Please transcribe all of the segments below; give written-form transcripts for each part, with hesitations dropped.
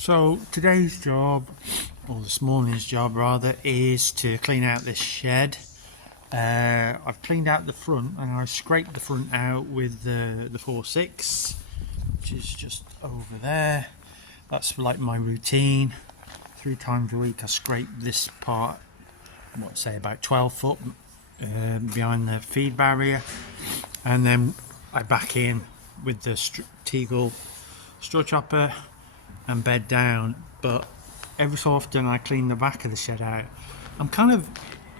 So today's job, or this morning's job rather, is to clean out this shed. I've cleaned out the front and I scraped the front out with the 4/6, which is just over there. That's like my routine. 3 times a week I scrape this part, what say about 12 foot behind the feed barrier, and then I back in with the Teagle straw chopper and bed down. But every so often I clean the back of the shed out. I'm kind of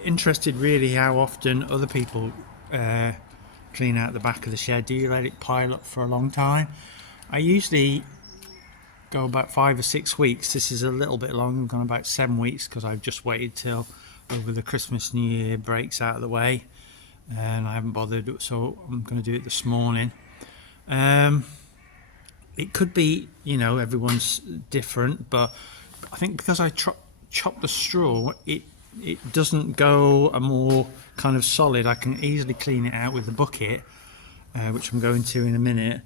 interested really how often other people clean out the back of the shed. Do you let it pile up for a long time? I usually go about 5 or 6 weeks. This is a little bit long. I've gone about 7 weeks because I've just waited till over the Christmas New Year breaks out of the way, and I haven't bothered, so I'm going to do it this morning. It could be, everyone's different, but I think because I chop the straw, it doesn't go a more kind of solid. I can easily clean it out with the bucket, which I'm going to in a minute.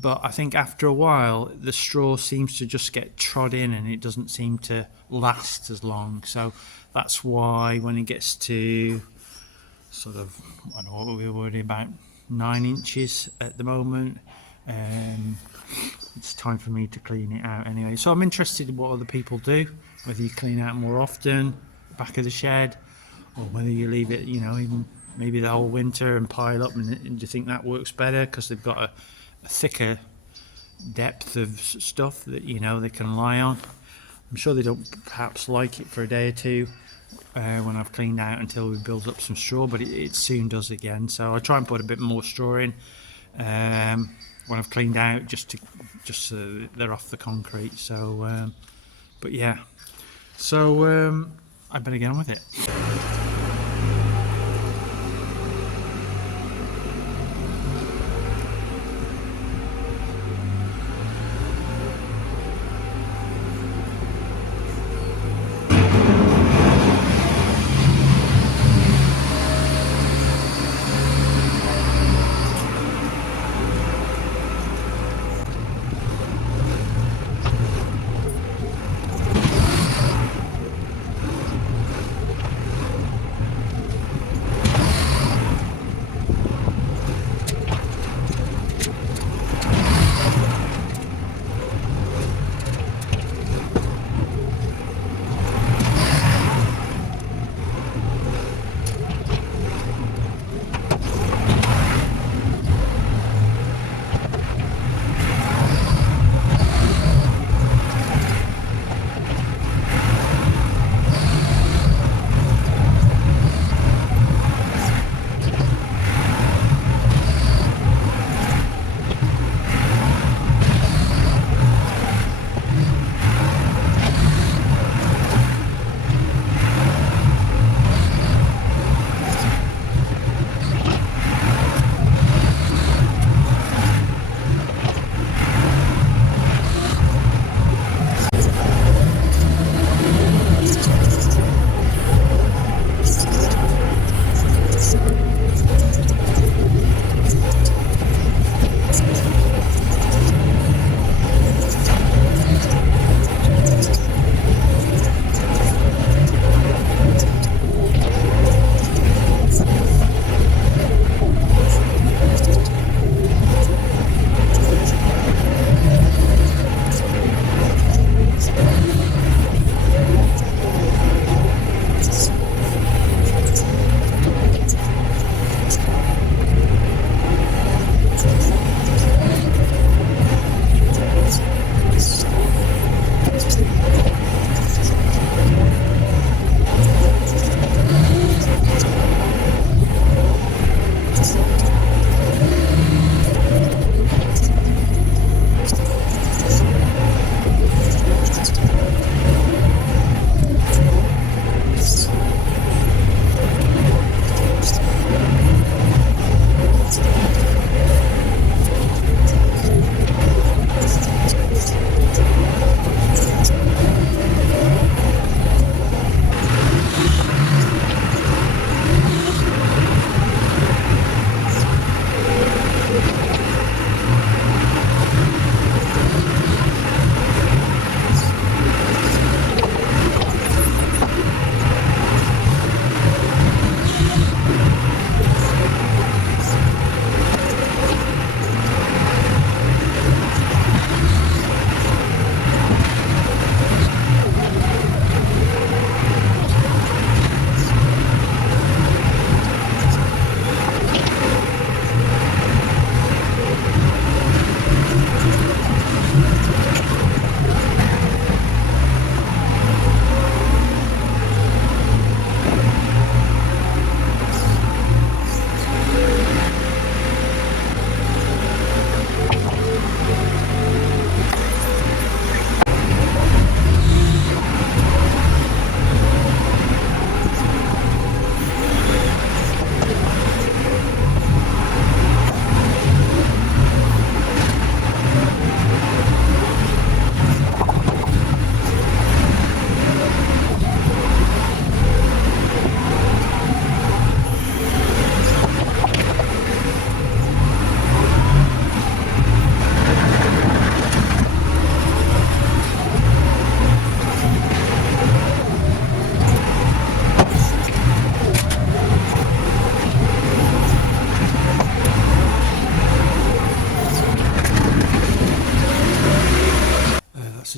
But I think after a while, the straw seems to just get trod in and it doesn't seem to last as long. So that's why when it gets to sort of, I don't know what we're worried about, 9 inches at the moment, it's time for me to clean it out anyway. So I'm interested in what other people do, whether you clean out more often, back of the shed, or whether you leave it, even maybe the whole winter and pile up, and do you think that works better because they've got a thicker depth of stuff that they can lie on. I'm sure they don't perhaps like it for a day or two when I've cleaned out until it builds up some straw, but it soon does again. So I try and put a bit more straw in when I've cleaned out, just so that they're off the concrete. So but yeah, so I better get on with it.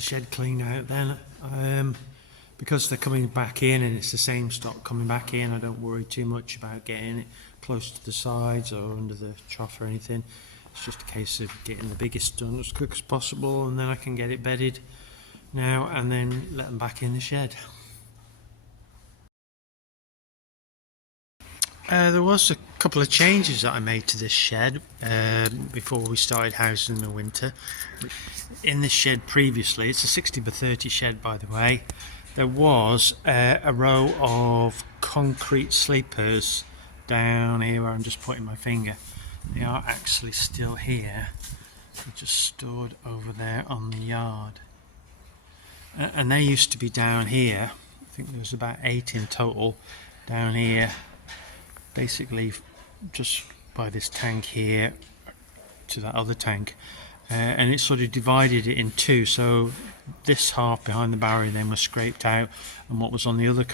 shed cleaned out then. Because they're coming back in and it's the same stock coming back in, I don't worry too much about getting it close to the sides or under the trough or anything. It's just a case of getting the biggest done as quick as possible, and then I can get it bedded now and then let them back in the shed. There was a couple of changes that I made to this shed before we started housing in the winter. In this shed previously, it's a 60 by 30 shed by the way, there was a row of concrete sleepers down here where I'm just putting my finger. They are actually still here. They're just stored over there on the yard. And they used to be down here. I think there was about 8 in total down here. Basically just by this tank here to that other tank. And it sort of divided it in two, so this half behind the barrier then was scraped out, and what was on the other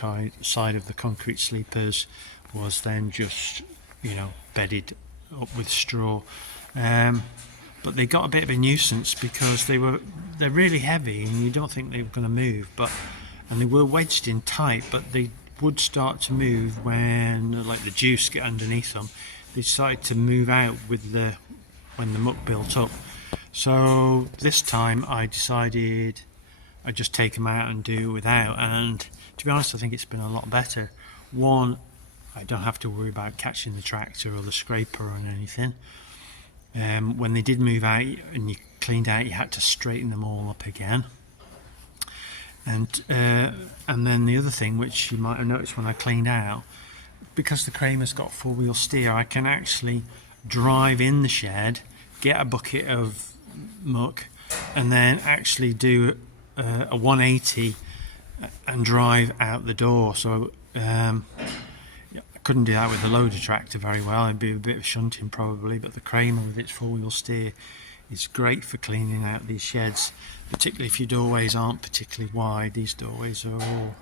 side of the concrete sleepers was then just, you know, bedded up with straw. But they got a bit of a nuisance because they're really heavy and you don't think they were going to move, and they were wedged in tight, but they would start to move when like the juice get underneath them. They started to move out with when the muck built up. So this time I decided I'd just take them out and do without, and to be honest I think it's been a lot better. One, I don't have to worry about catching the tractor or the scraper or anything. When they did move out and you cleaned out, you had to straighten them all up again. And then the other thing which you might have noticed when I cleaned out, because the Kramer's got four-wheel steer, I can actually drive in the shed, get a bucket of muck, and then actually do a 180 and drive out the door. So I couldn't do that with the loader tractor very well. It'd be a bit of shunting probably, but the Kramer with its four-wheel steer is great for cleaning out these sheds, particularly if your doorways aren't particularly wide. These doorways are all,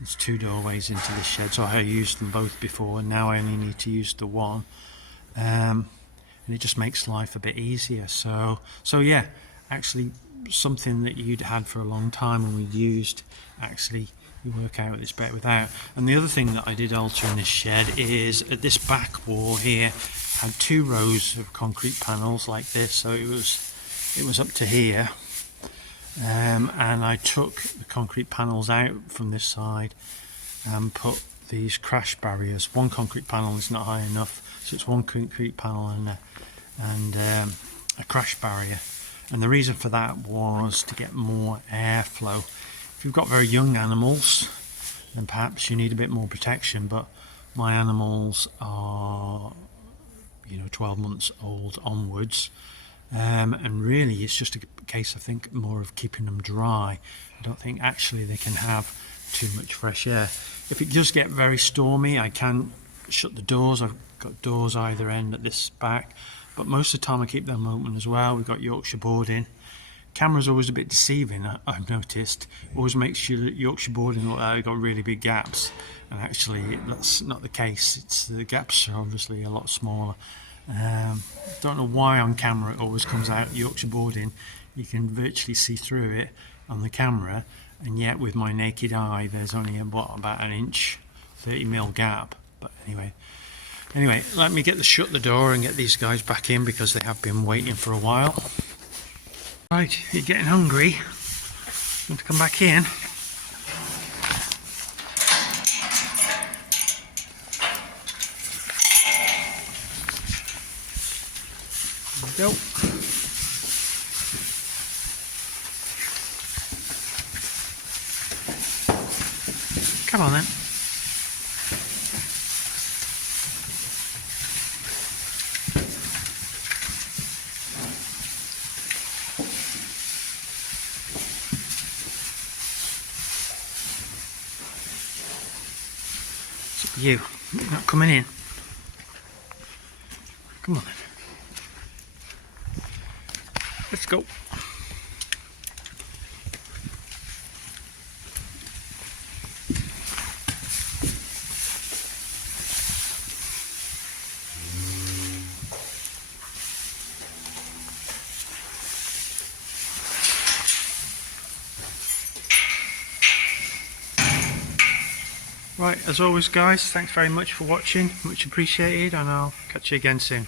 there's 2 doorways into this shed, so I used them both before and now I only need to use the one. And it just makes life a bit easier. So yeah, actually something that you'd had for a long time and we'd used, actually you work out it's better without. And the other thing that I did alter in this shed is at this back wall here had 2 rows of concrete panels like this, so it was up to here, and I took the concrete panels out from this side and put these crash barriers. One concrete panel is not high enough, so it's one concrete panel and a crash barrier. And the reason for that was to get more airflow. If you've got very young animals, then perhaps you need a bit more protection, but my animals are 12 months old onwards, and really it's just a case, I think, more of keeping them dry. I don't think actually they can have too much fresh air. If it does get very stormy, I can shut the doors. I've got doors either end at this back, but most of the time I keep them open as well. We've got Yorkshire boarding. Camera's always a bit deceiving, I've noticed. Always makes your Yorkshire boarding look like you've got really big gaps, and actually that's not the case. The gaps are obviously a lot smaller. Don't know why on camera it always comes out Yorkshire boarding. You can virtually see through it on the camera, and yet with my naked eye there's only about an inch, 30mm gap. But anyway, let me shut the door and get these guys back in because they have been waiting for a while. Right, you're getting hungry. Want to come back in? There we go. Come on then. You, you're not coming in. Come on then. Let's go. Right, as always guys, thanks very much for watching, much appreciated, and I'll catch you again soon.